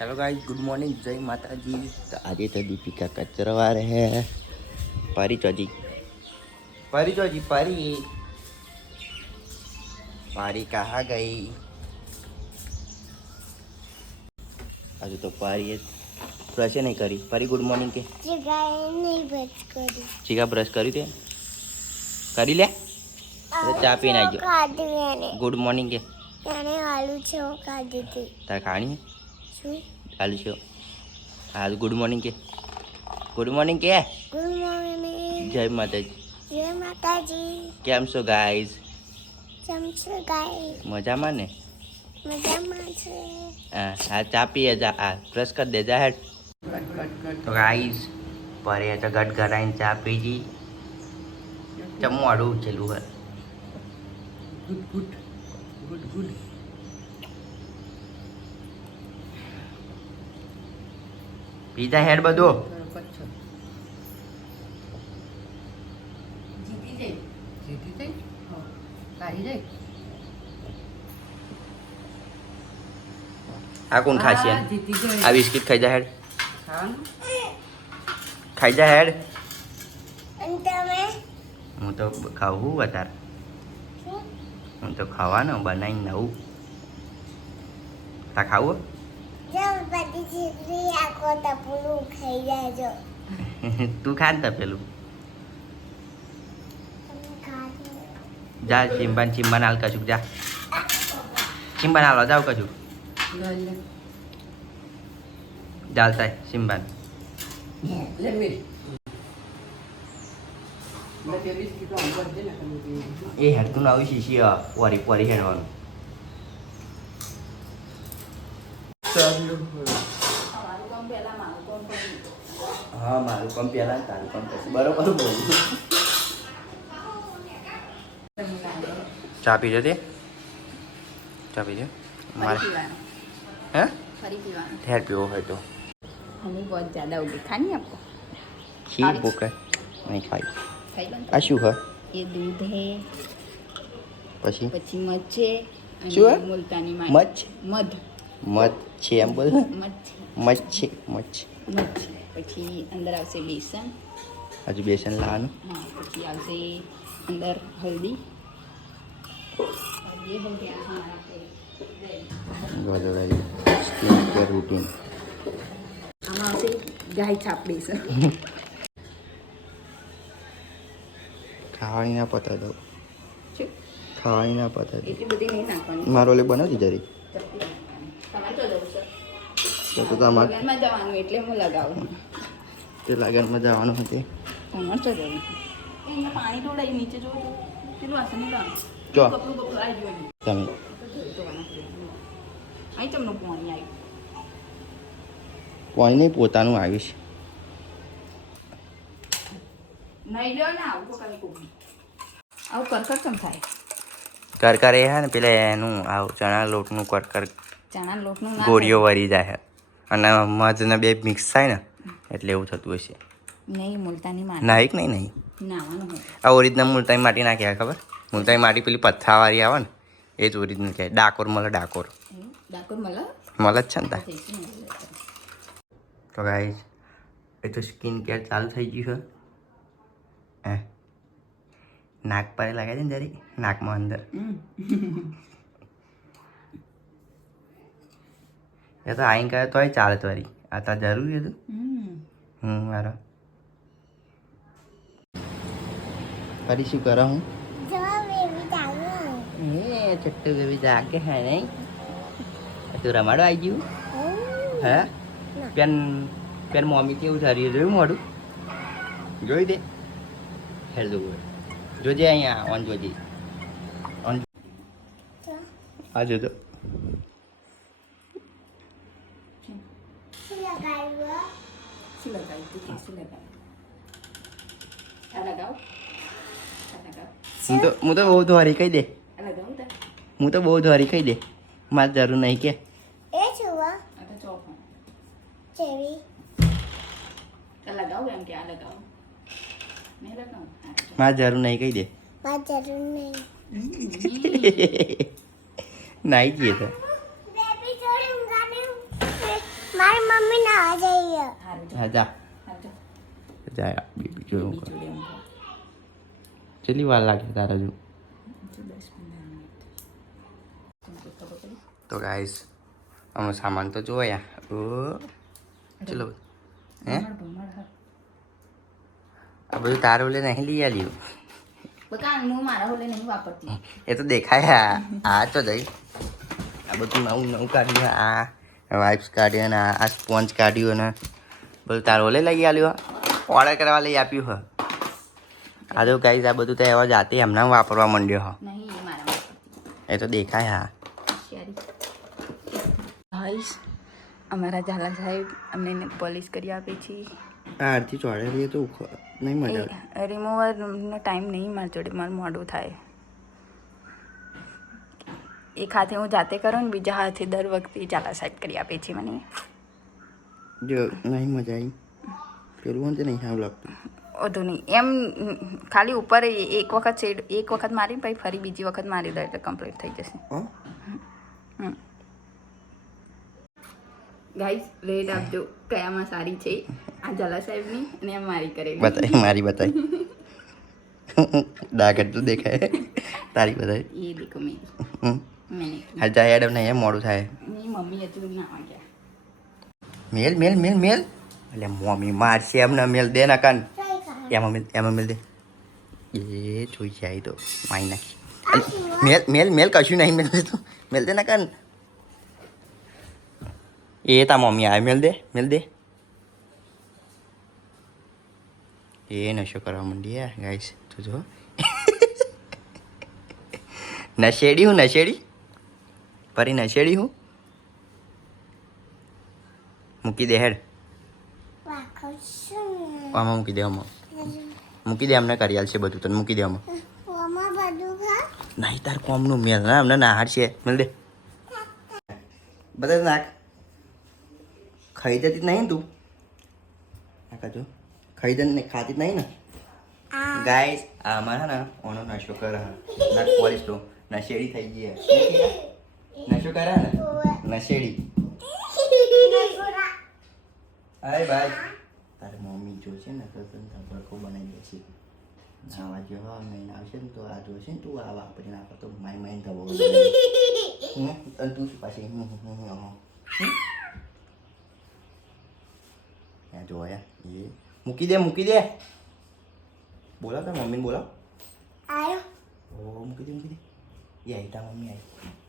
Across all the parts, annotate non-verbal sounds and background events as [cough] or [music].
Hello guys good morning જય માતાજી. તો આજે તો દીપિકા કચરવા રહે પરી ચોજી. પરી ચોજી પરી પારી કહા ગઈ? હજુ તો પારીએ બ્રશે નહીં કરી. પરી ગુડ મોર્નિંગ કે. કરી. ચીકા બ્રશ કર્યું તે? કરી લે. ચા પીને આવજો. ગુડ મોર્નિંગ કે. તાર ખાણી શું છો. છે હાલ ગુડ મોર્નિંગ કે. ગુડ મોર્નિંગ કે. ગુડ મોર્નિંગ જય માતાજી. જય માતાજી. કેમ છો ગાઈઝ ચમચો ગાય મજામાં ને? મજામાં છે. હા હા ચા પીએ જા. આ બ્રશ કરી દે જા હેડ. તો ગાઈઝ પરે તો ગટ ગરાઈને ચા પીજી ચમવાડું છેલ્લું હે ગુડ ગુડ ગુડ જીતી જાય હેડ જાય આ કોણ ખાશે આ બિસ્કિટ ખાઈ જા હેડ. ખાઈ જા હેડ. હું તો ખાવું વધારે? હું તો ખાવાનું બનાવીને નવું તા ખાવું તું ખા ને તો પેલું. જા ચિંબાન ચિંબાન હાલ કશું જા. ચિંબાન હાલો જાવ કશું ચાલતા ચિંબાન. લે મીર. લે તે. એ હેડતું નવી શીશી વારી વરી વરી હેડવાનું. ચાલ્યું હા મારું કામ પહેલાં તારું કામ પછી. બરોબર બોલું. ચા પીજો તે? ચા પીજો? મારે હે? ઠેર પીવો હોય તો. હમે બહુ જ્યાદા ઉગી ખાની આપકો ખીર ભૂખે નહીં ખાઈ આ શું હોય? એ દૂધ હે. પછી? પછી મચ્છે શું મુલતાની મચ્છ મધ. મચ્છી એમ બોલ મચ્છી. મચ્છી મચ્છી. પછી અંદર આવશે બેસન. હજુ બેસન લાવવાનું? પછી આવશે અંદર હલ્દી. રૂટીન. આમાં બેસન. ખાવાની ના પતા દઉં ખાવાની મારો લે બનાવી જરી. તો તો તો તમારે લગનમાં જવાનું એટલે હું લગાવું. તે લાગણમાં જવાનું હતું. તમારે તો જવું. પાણી ઢોળાય નીચે જો પેલું આસન નહીં જો. કપડું કપડું આવી ગયું તમે. અહીં તમને પાણી આવ્યું પાણી નહીં પોતાનું આવીશ. નહીં ને આવું આવું કરકર કેમ થાય? કરકર એ હે ને પેલા એનું આવું ચણા લોટનું કરકર કર ચણા લોટનું ગોળીઓ વરી જાય. અને મધને બે મિક્સ થાય ને એટલે એવું થતું હશે. નહીં મુલતાની માટી. નાઈક નહીં નહીં. આ ઓરિજિનલ મુલતાની માટી ના કહેવાય ખબર? મુલતાની માટી પેલી પથ્થાવાળી આવે ને એ જ ઓરિજિનલ કહેવાય. ડાકોર મળે ડાકોર. ડાકોર મળે મળે જ છે ને તા ગાઈઝ એ તો સ્કિન કેર ચાલુ થઈ ગયું છે. નાક પર લાગે છે ને જરી? નાકમાં અંદર. [laughs] એ તો આઈ કરે તોય ચાલે તારી. આ તાર જરૂરી હતું? હમ. હમ મારો ફરી શું કરો હું? એ છટ્ટુ બેબી જાગે હે નહીં? તું રમાડો આવી ગયું? હે? પેન પેન મમ્મી કેવું ધાર્યું જોયું મોડું જોઈ દે. હેલો જોજે અહીંયા ઓન જોજે. ઓન આ જોજો શું લગાવ્યું શું લગાવ્યું શું લગાવ્યું આ લગાવ હું તો હું તો બહુ ધોરી કહી દે હું તો બહુ ધોરી કહી દે મારે જરૂર નહીં કે એ છુવા આ તો ચોખા જેવી લગાવું એમ કે આ લગાવું નહીં લગાવું મારે જરૂર નહીં કહી દે મારે જરૂર નહીં નાઈ જઈએ તો બેબી જોડે ઊંઘાને મમ્મી ના જઈએ હા જા. હારું જો. જા બીબી જોયું જોડે કેટલી વાર લાગે તારા જો તો ગાઈસ અમે સામાન તો જોયા. ઓ. ચલો. હે? આ બધું તારું લે નહીં લઈ આલ્યું. બકા હું મારા હોલે નહીં વાપરતી. એ તો દેખાય આ આ તો જઈ. આ બધું નવું નવું કાઢ્યું આ. વાઇપ્સ કાઢી ને આ સ્પોન્જ કાઢ્યું ને બધું તારો ઓલે લઈ આવ્યો ઓર્ડર કરવા લઈ આપ્યું હ. આ તો ગાઈસ આ બધું તો એવા જાતે એમના વાપરવા માંડ્યો હ. એ મારા વાપરતી એ તો દેખાય હા. હાઈસ અમારા ઝાલા સાહેબ અમને પોલિશ કરી આપે છે. આ આરતી ચોડે તો નહીં મજા રિમૂવરનો ટાઈમ નહીં મારી જોડે મારું મોડું થાય. એક હાથે હું જાતે કરું ને બીજા હાથે દર વખતે ચાલા સાહેબ કરી આપે છે મને. જો નહીં મજા આવી. પેલું હોય નહીં સારું લાગતું. વધુ નહીં. એમ ખાલી ઉપર એક વખત શેડ એક વખત મારી પછી ફરી બીજી વખત મારી દે એટલે કમ્પ્લીટ થઈ જશે. હં? ગાઈસ રેડ આપજો કયામાં સારી છે? આ ઝાલા સાહેબની અને એમ મારી કરેલી. બતાવી મારી બતાવી [laughs] ડાગર તો દેખાય. તારી બતાય. એ દેખો મેરી હા જાય એડમ નહીં એમ મોડું થાય. મમ્મી હજુ ના વાગ્યા. મેલ મેલ મેલ મેલ. એટલે મમ્મી મારશે એમને મેલ દે ના કાન. એમાં મેલ એમાં મેલ દે. એ જોઈ જાય તો માઈ નાખી. મેલ મેલ મેલ કશું નહીં મેલ દે તો. મેલ દે ના કાન. એ તા મમ્મી આવે મેલ દે મેલ દે. એ નશો કરવા માંડીએ ગાઈસ તું જો નશેડી હું નશેડી? પરી નશેડી હું? મૂકી દે હેડ. આમાં મૂકી દે આમાં. મૂકી દે અમને કરિયાલ છે બધું, તને મૂકી દે આમાં. નહીં, તાર કોમનું મેલ ના, અમને નાહાર છે મળ દે. બધા નાખ. ખાઈ જતી નહીં તું? નાખા જો ખાઈ જતી નહીં ખાતી નહીં ને? ગાય આમાં ને ઓનો નશો કરે. ના પોલીસ તો નશેડી થઈ ગઈ નશો કરે ને? નશેડી. અરે ભાઈ તારે મમ્મી જોશે ને તો તને ધબડકો બનાવી દેશે આવા જેવા નહીં આવશે ને તો આ જોશે ને તું આ વાપરી નાખો તો માય માય ધબો અને તું શું પાછી? જોયા એ. મૂકી દે મૂકી દે. બોલો તાર મમ્મીને બોલો આયો. ઓ મૂકી દે મૂકી દે. એ આવી તા મમ્મી આવી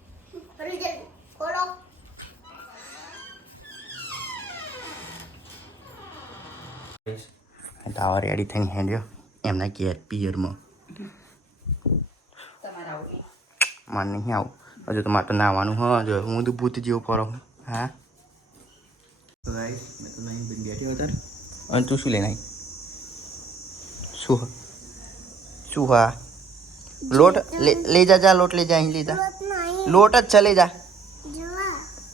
જલ્દી ખોલો. ટાવર રેડી થઈને હેડ્યો. એમના ઘેર પિયરમાં. મારે નહીં આવું. હજુ તો મારે તો નાવાનું હા જો હું તો ભૂત જેવો ફરો હા. તો ગાઈસ મેં તો નહીં બેઠ્યો હતા અને તું શું લઈને આવી શું? શું હા? લોટ લે લઈ જા જા લોટ લઈ જા અહીં લઈ જા. લોટ જ છે જા.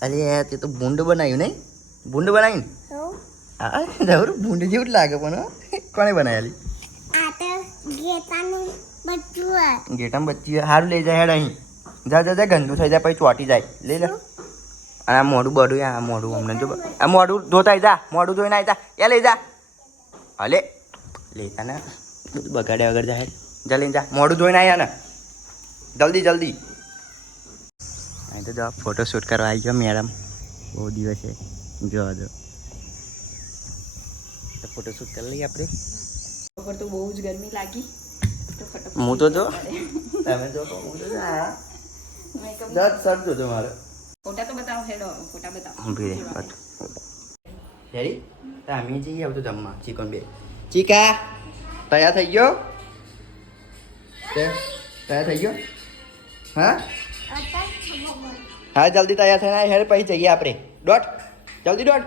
અરે તે તો ભૂંડ બનાવ્યું નહીં? ભૂંડ બનાવીને હું. જરૂર ભૂંડ જેવું જ લાગે પણ. કોણે બનાવેલી? ગેટામ બચ્ચી સારું લઈ જાય હેડ અહીં. જા જા જા ગંદુ થઈ જાય પછી ચોટી જાય. લઈ લે. અને આ મોઢું બડું આ મોઢું અમને જો આ મોઢું ધોતા જા મોઢું ધોઈને આવી જા. એ લઈ જા. હલે લેતા ને બગાડ્યા વગર જા હેડ. જા લઈને જા. મોઢું ધોઈને આવ્યા ને જલ્દી જલ્દી. અહીં તો જો ફોટો શૂટ કરવા આવી ગયો મેડમ બહુ દિવસે જો જો. ફોટો શૂટ કરી લઈએ આપણે. તો બહુ જ ગરમી લાગી. હું તો જો. તમે જો તો હું. તો જો સર જોજો મારે. ફોટા તો બતાવો હેડો ફોટા બતાવો. રેડી તો અમે જઈએ આવતો જમવા ચિકન બે. ચીકા તૈયાર થઈ ગયો? તે તૈયાર થઈ ગયો? હા? હા જલ્દી તૈયાર થઈને હેડ પછી જઈએ આપણે. દોટ જલ્દી દોટ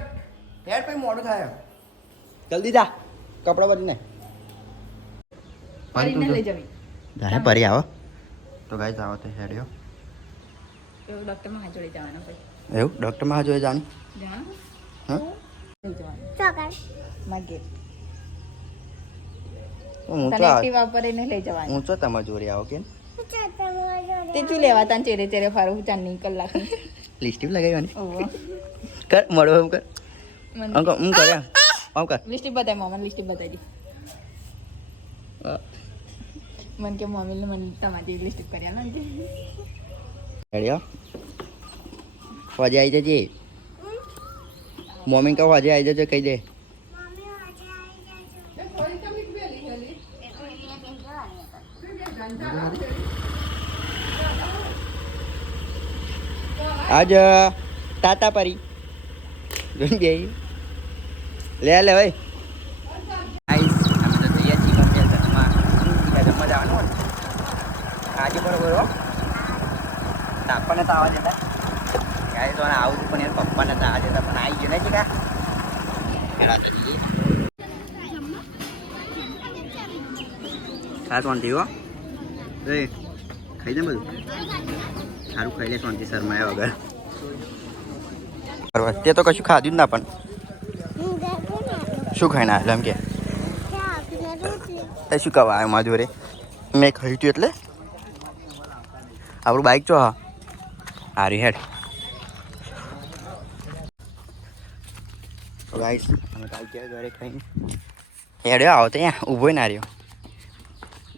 હેડ પછી મોડું થાય જલ્દી જા. કપડાં બદલીને કરીને લઈ જવી. જાણે પરી આવો. તો ગાઈસ આવો તે હેડ્યો એવું ડૉક્ટરમાં મહા જોડે જવાનું પછી. એવું? ડૉક્ટરમાં જોઈએ જાણી જવાનું? જવાનું. હું? તો તમારી જોડે આવો કે તે શું લેવા તને ચેરે ચેરે ફરું ચાંદની કલાક. લિસ્ટિપ લગાવવાની કર મળો એમ કર. અંક હું કર આમ કર. લિસ્ટિપ બતાય મમ્મી લિસ્ટિપ બતાવી દી. મન કે મમ્મીને મને તમારી લિસ્ટી કર્યા ને હેડ્યો હોજે આવી જજે. મમ્મી કહું હોજે આવી જજો કહી દે. મમ્મી આજે આવી જાજો આજ તાતા પરી. બે લે લે ભાઈ આજે બરોબર હો. આપણને તો આવવા દેતા. ગાય તો આવું પણ યાર પપ્પાને તો આવવા દેતા પણ આવી ગયો ને ચીકા? હેરા તો જઈએ. હા. ખાઈ જાય બધું. સારું ખાઈ લે, શાંતિ શરમાયા વગર. તે તો કશું ખાધું ના, પણ. શું ખાઈ ના એમ કે? શું કહેવા આવ્યો મારા જોડે? મેં ખાઈ હતું એટલે? આપણું બાઇક ચો હા હારી હેડ. ગાઈસ અમે કાલ ક્યારે ઘરે ખાઈને. હેડ્યો આવો તો અહીંયા, ઊભો ના રહ્યો.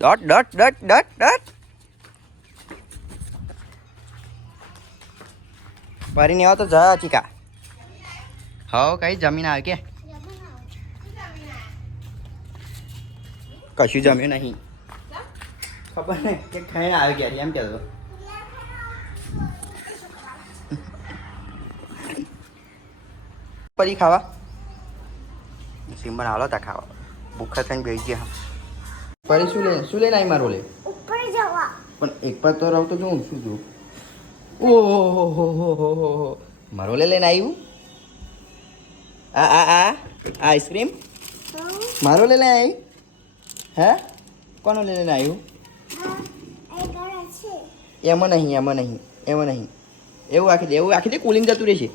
ડટ ડટ ડટ ડટ ડટ. ફરીને આવો તો જા ચીકા. હવ કઈ જમીન આવે કે? કશું જમ્યું નહીં. ખબર ને કે ખાઈને આવી ગયા એમ કહેતો પરી ખાવા? સિમન હાલો તા ખાવા. ભૂખા થઈને બેસી ગયા પરી શું લે શું લઈને આવી મારો લે ઉપર જવા. પણ એક પર તો રહું તો જોઉં શું જોઉં? ઓહો મારો લે લઈને આવ્યું આ આ આ આઈસ્ક્રીમ મારો લે લઈને આવી હે? કોનો લે લઈને આવ્યું એમાં નહીં એમાં નહીં એમાં નહીં. એવું આખી દે, એવું આખી દે કુલિંગ જતું રહેશે.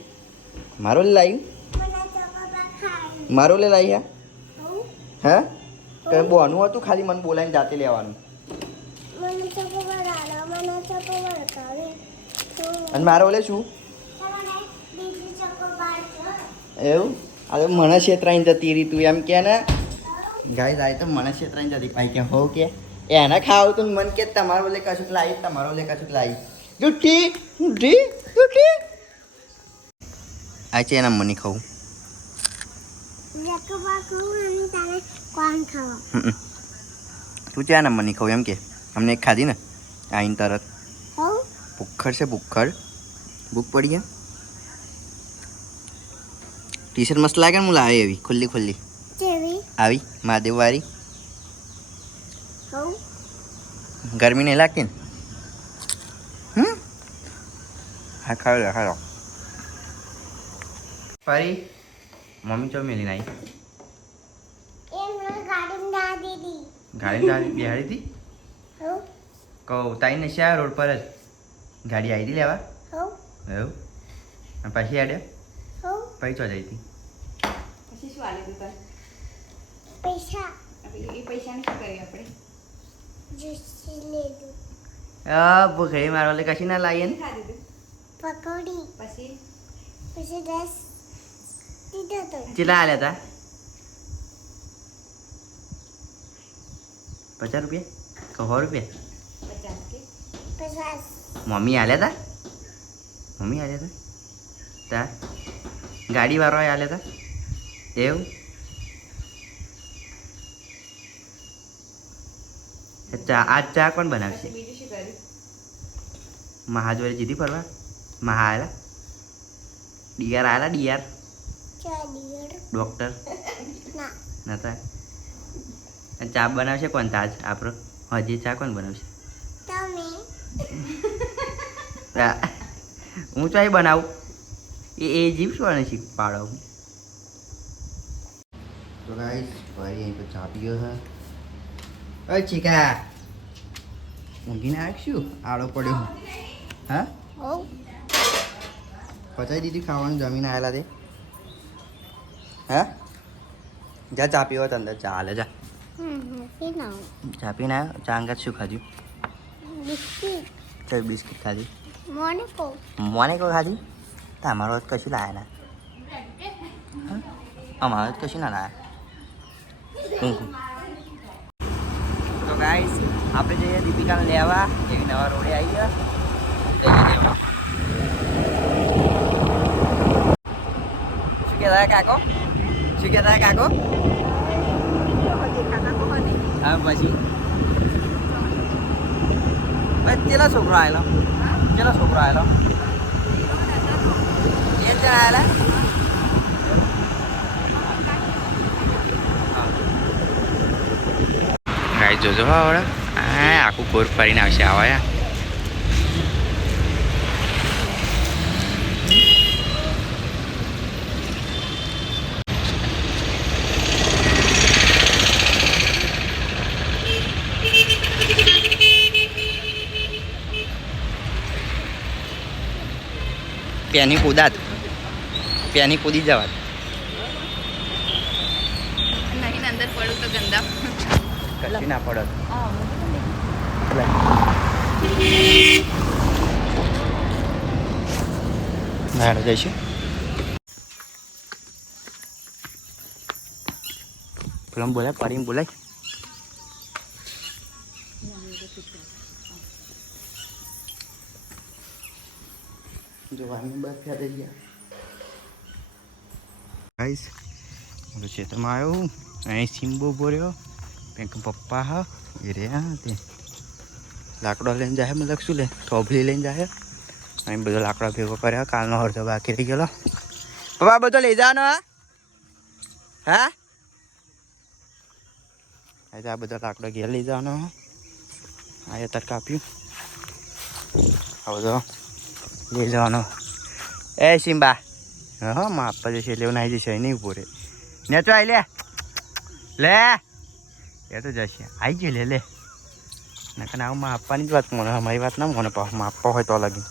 મારો લે લાવ્યું મારો લે લાવી હા? કે બોનું હતું ખાલી મને બોલાવીને જાતે લેવાનું મને ચોકોબાર આલો મને ચોકોબાર ખાવે હું અને મારો ઓલે શું? એવું? અરે મને છેતરાઈને જતી રહી તું એમ કે ને. ગાય જાય તો મને છેતરાઈને જતી ભાઈ કે હો કે એને ખાવું તું મન કે તમારો લે કશું લાવી તમારો લે કશું લાવી જુઠ્ઠી જુઠ્ઠી જુઠ્ઠી. આ છે એના મને ખાવું. તું એના મને ખાવું? એમ કે અમને એક ખાધી ને? આઈને તરત. હું ભૂખડ છે ભૂખર ભૂખ પડી ગયા? ટી શર્ટ મસ્ત લાગે ને હું લાવી એવી ખુલ્લી ખુલ્લી. આવી મહાદેવ વાળી. ગરમી નહીં લાગતી ને? હા ખાવ લે ખાવ ફરી મમ્મી ચો મેલી નાઈ ગાડી ના બિહાડી હતી? કહું તાઈને શા રોડ પર જ? ગાડી આવી હતી લેવા? હું એવું? અને પછી આડ્યો હું પછી ચો જઈ હતી પછી શું આલે તું તાર? પૈસા. એ પૈસાને શું કરીએ આપણે? જુસી આ ભૂખડી મારવા લે કશી ના લાવીએ ને? પકોડી. પછી? પછી ડ્રેસ દીધો તો. ચેલા આલ્યા હતા પચાસ રૂપિયા? કે સો રૂપિયા? પચાસ કે? પચાસ. મમ્મી આલ્યા હતા મમ્મી આલ્યા હતા તા? ગાડી વાળો આલ્યા હતા એવું? ચા આજ ચા કોણ બનાવશે? બીજું મહા જોડે જીધી ફરવા? મહા આવેલા ડિયાર આવેલા ડિયાર ડોક્ટર? નતા? ચા બનાવશે કોણ તાજ આપણો? હજી ચા કોણ બનાવશે? હું ચાય બનાવું. એ એ જીવ શું અને શીખ પાડો તો ગાઈસ ભાઈ અહીં પર ચા પીયો હે અ ચીકા ઊંઘીને આવીશું આડો પડ્યો. હા? પચાવી દીધી ખાવાનું જમીન આવેલા તે. હા? જા ચા પીવો તંદર અંદર ચા હાલે જા ચા પીને આવ્યો? ચા અંગત શું ખાધ્યું બિસ્કિટ. ચાલ બિસ્કિટ ખાધી? મોનિકો મોનિકો ખાધી? તમારો કશું લાયા ના. અમારો અમારે કશું ના લાયા. તો ગાઈસ આપણે જઈએ દીપિકાને લેવા. એક નવા રોડે આવી ગયા શું કહેતા કાકો? શું કહેતા કાકો? હા પછી પેલા છોકરો આવેલો. કેટલા છોકરો આવેલો એક જણ આવેલા ગાય જોજો હા આવડે. આખું કોર ફરીને આવશે આવા પેની કુદાત. પેની કૂદી જવાત. નહીં અંદર પડું તો ગંદા. કશું ના પડત. જઈશું. પેલો બોલાય પડીને બોલાય. ગાઈસ હું ખેતરમાં આવ્યો અહીં સિમ્બો ભર્યો. પેંક પપ્પા હા, એ રહ્યા તે. લાકડો લઈને જાય મતલબ શું લે? થોભલી લઈને જાય અહીં બધો લાકડો ભેગો કર્યો, કાલનો અડધો બાકી રહી ગયેલો. પપ્પા બધો લઈ જવાનો, હા? આજે આ બધો લાકડો ઘેર લઈ જવાનો આ તાર કાપ્યું આ બધો. લઈ જવાનો. એ સિમ્બા. હા માપા જશે એટલે નાઈ જશે નહીં ઊભો રે ને તો આવી લે. લે. એ તો જશે. આવી ગયો લે લે. નકર આવું માપવાની જ વાત મને અમારી વાત ના મને માં આપવા હોય તો લાગી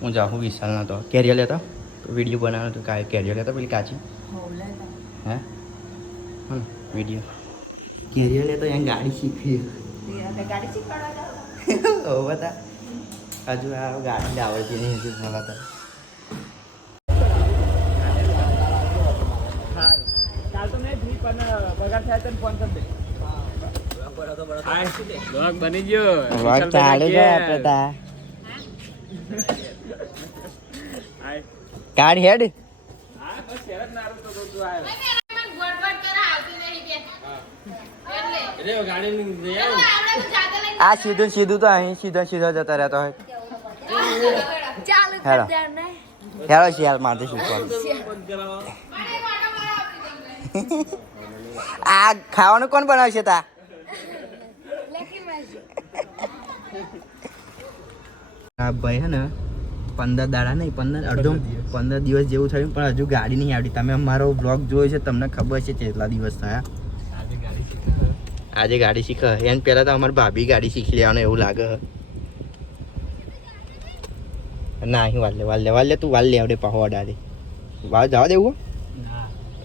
હું જાઉં વિશાલના તો. કેરિયર લેતો? વીડિયો બનાવવાનો તો કાંઈ કેરિયર લેતા પેલી કાચી? હે? વીડિયો. કેરિયર લેતો અહીંયા ગાડી શીખવી. ગાડી શીખવાડવા [laughs] ઓ બતા. હજુ આ ગાડી આવડતી નહીં હજુ નવા તો. બની ગયો તા. ગાડી હેડ. હા બસ શરત ના તો તો તું આવ્યો અરે ગાડી ની લઈ આવ આ સીધું સીધું તો અહીં સીધા સીધા જતા રહેતો હોય. હેલો. હેલો શિયાલ માટે શીખવાનું આ ખાવાનું કોણ બનાવશે તા? આ ભાઈ હે ને પંદર દાડા નહીં પંદર અડધો પંદર દિવસ જેવું થયું પણ હજુ ગાડી નહીં આવડી. તમે મારો બ્લોગ જોયો છે તમને ખબર છે કેટલા દિવસ થયા? આજે ગાડી શીખ. એને પહેલાં તો અમારી ભાભી ગાડી શીખી લેવાનું એવું લાગે. ના અહીં વાલ લે વાલ લે વાલ લે તું વાલ લે આવડે પાહો અડાડે. વાલ જવા દેવું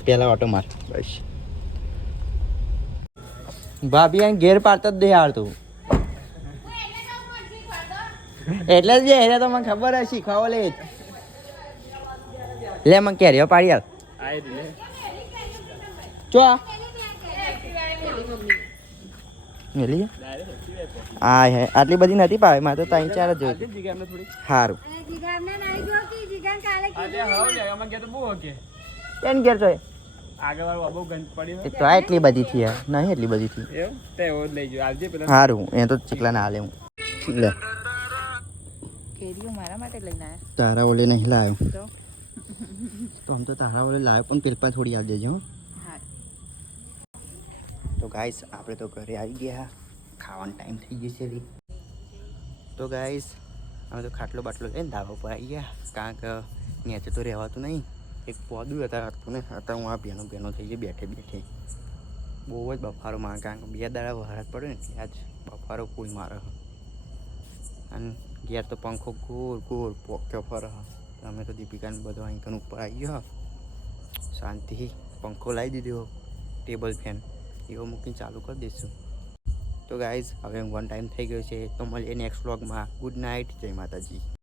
પહેલાં ઓટો માર. બસ. ભાભી અહીં ઘેર પાડતા જ દે તું એટલે જ એને તો મને ખબર હશે શીખવાવો લે. લે મને કેરીઓ પાડી હાલ ચો મેલી? જા. આ હે આટલી બધી નથી પાવે મારે તો ત્રણ ચાર જ જોઈ આજે જીગા એમને થોડી સારું આજે હાવ લે આમાં ગયા તો બહુ ઓકે એન ઘેર છો આગળ વાળું બહુ ગંદ પડી એ તો આ એટલી બધી થી હે. નહીં એટલી બધી થી. એવું તે એવો જ લઈ ગયો આવજે પેલા સારું એ તો ચીકલા ના હાલે હું. લે. કેરીઓ મારા માટે લઈને આવ્યા તારા ઓલે નહીં લાવ્યો તો? તો આમ તો તારા ઓલે લાવ્યો પણ પેલપા થોડી આવી દેજો હો. હા. તો ગાઈસ આપણે તો ઘરે આવી ગયા. ખાવાનો ટાઈમ થઈ ગયો છે તો ગાઈસ અમે તો ખાટલો બાટલો લઈને ધાબા પર આવી ગયા. કારણ કે નીચે તો રહેવાતું નહીં. એક પોદું અત્યારે હતું ને. અત્યારે હું આ બહેનો બહેનો થઈ ગઈ બેઠે બેઠે. બહુ જ બફારો મારે, કારણ કે બે દાડા વરસાદ પડ્યો ને ત્યાં જ બફારો કોઈ મારે અને ઘેર તો પંખો ગોળ ગોળ પોક્યો ફરે. અમે તો દીપિકાને બધો અહીં ઉપર આવી ગયો. શાંતિથી પંખો લાવી દીધો. Table fan. એવો મૂકીને ચાલુ કરી દઈશું. તો ગાઈઝ હવે વન ટાઈમ થઈ ગયો છે. તો મળીએ નેક્સ્ટ વ્લોગમાં ગુડ નાઇટ જય માતાજી.